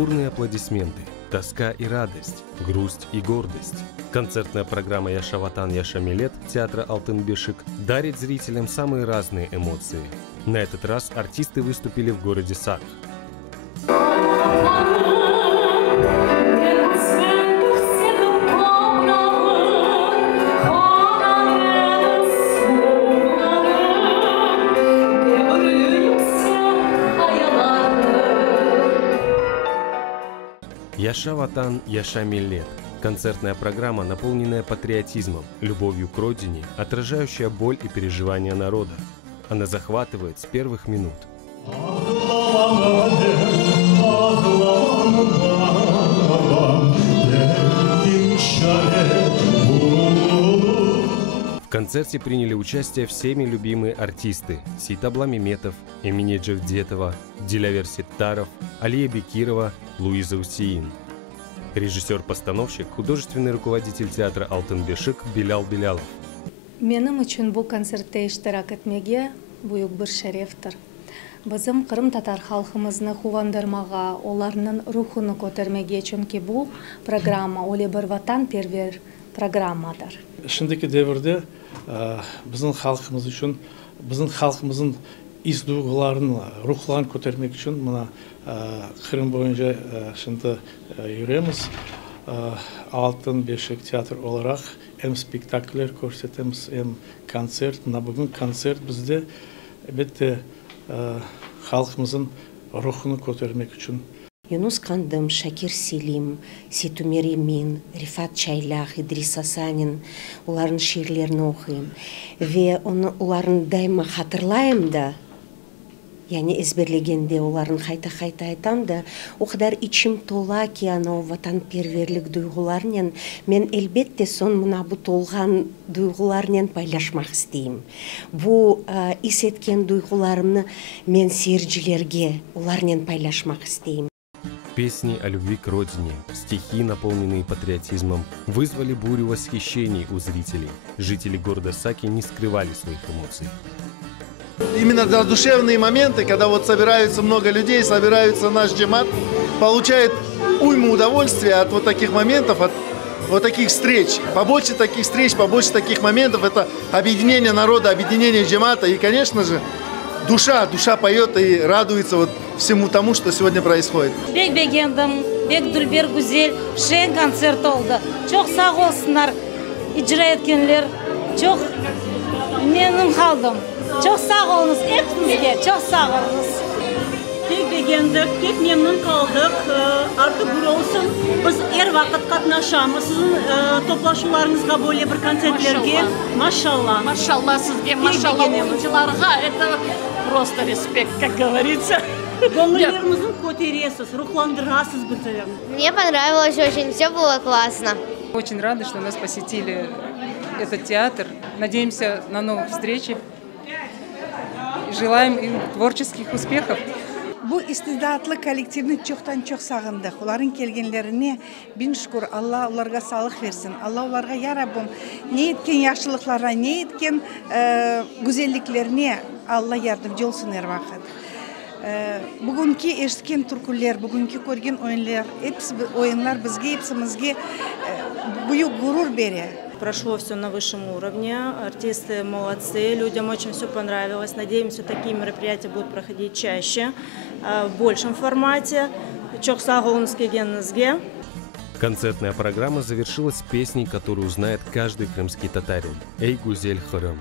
Бурные аплодисменты, тоска и радость, грусть и гордость. Концертная программа «Яшаватан Яшамилет» театра «Алтын-Бешик» дарит зрителям самые разные эмоции. На этот раз артисты выступили в городе Сарх. «Яшаватан Яшамилет» – концертная программа, наполненная патриотизмом, любовью к родине, отражающая боль и переживания народа. Она захватывает с первых минут. В концерте приняли участие всеми любимые артисты: Сейтаблам Меметов, Эмине Джевдетова, Дилявер Сеттаров, Алия Бекирова, Луиза Усиин. Режиссер-постановщик, художественный руководитель театра «Алтын-Бешик» Белял Белялов. Менің үшін бұл концертте иштирак этмеге буюк бир шерефтир. Бизим Кырым татар халкымызны кубандырмага, оларнын рухуну көтөрмеге, чөнки бул программа оле бир ватан первер программадыр. Шындыки дәвірде біздің халқымыз үшін, біздің халқымыздың ис дuyguların, рухларын көтермек үшін мына Кырым бойынша шынды жүреміз. Алтын-Бешик театр olarak hem spektaküller көрсетеміз, hem концерт. Мына бүгін концерт бізде әлбетте халқымыздың рухын көтермек үшін. Юнус Кандым, Шакир Селим, Сетумер Емин, Рифат Чайлах, Идрис Асанин, оларын ширлерін оқиым. Ве оларын дайма хатырлайым да, яғни ezberlegенде оларын қайта-қайта айтам да, оқыдар ичим тола ки анау ватан перверлік дuygularnen мен әлбетте сон мына бұ толған duygularnen пайлашмақ істейм. Бұ ис еткен duygularымны мен сержилерге оларнен пайлашмақ істейм. Песни о любви к родине, стихи, наполненные патриотизмом, вызвали бурю восхищений у зрителей. Жители города Саки не скрывали своих эмоций. Именно душевные моменты, когда вот собираются много людей, собираются наш джемат, получает уйму удовольствия от вот таких моментов, от вот таких встреч. Побольше таких встреч, побольше таких моментов. Это объединение народа, объединение джемата. И, конечно же, душа поет и радуется вот всему тому, что сегодня происходит. Бек бегендім, бек дүлбер гүзел, шен концерт oldu. Çok sağ olsunlar, icra etkenler. Çok memnun kaldım. Çok sağ olunuz hepinizge, çok sağ olunuz. Bek begendik, pek memnun kaldık. Artık bir olsun, biz her vakit katnaşamız. Sizin toplaşularınızga böyle bir konsertlerge. Maşallah. Maşallah sizge, maşallah oyuncularga. Это просто респект, как говорится. Гонлеріміздің көтересіз, рухландырасыз бітірім. Мне понравилось очень, все было классно. Очень рада, что нас посетили этот театр. Надеемся на новых встречах. Желаем им творческих успехов. Bu istidatlı kolektivni çok sağındık. Onların kelgenlerine bin şükür. Allah onlara sağlık versin. Allah onlara ya Rabbim ne etken yaşlılıklara, ne etken güzelliklerine Allah yardımcı olsun her vakit. Bugünkü eşitken türküler, bugünkü görgen oyunlar bizge hepsimizge büyük gurur veriyor. Прошло все на высшем уровне, артисты молодцы, людям очень все понравилось. Надеемся, такие мероприятия будут проходить чаще, в большем формате. Концертная программа завершилась песней, которую знает каждый крымский татарин «Эй, Гузель Хырым».